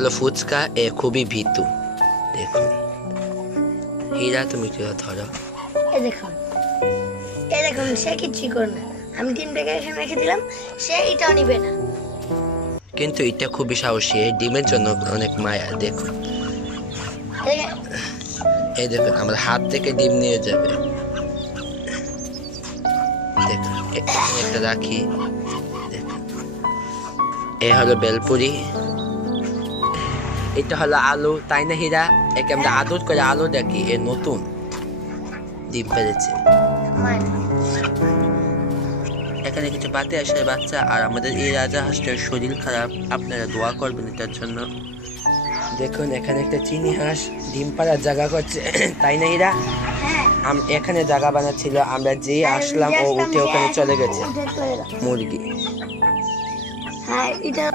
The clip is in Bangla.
হলো ফুচকা, এ খুবই ভীতু। দেখুন হীরা, তুমি কি ধরো। এই দেখুন, এই দেখুন, সে কিচ্ছুই করে না। আমি ডিমটাকে এখানে রেখে দিলাম, সে এটাও নিবে না। কিন্তু এটা খুবই সাহসী, এই ডিমের জন্য অনেক মায়া। দেখুন, এই- এই দেখুন আমার হাত থেকে ডিম নিয়ে যাবে। দেখুন এখানে একটা রাখি। দেখুন এ হলো বেলপুরি, এটা হলো আলু, তাই না হীরা? একে আমরা আদর করে আলু ডাকি। এ নতুন ডিম পেরেছে। মার। এখানে কিছু বাতে আসার বাচ্চা, আর আমাদের এই রাজা হাঁসটার শরীর খারাপ, আপনারা দোয়া করবেন এটার জন্য। দেখুন এখানে একটা চিনি হাঁস ডিম পাড়ার জায়গা করছে, তাই না হীরা? হ্যাঁ, এখানে জায়গা বানাচ্ছিল, আমরা যেই আসলাম ও উঠে ওখানে চলে গেছে। উঠে চলে গেল। মুরগি হ্যাঁ, এটা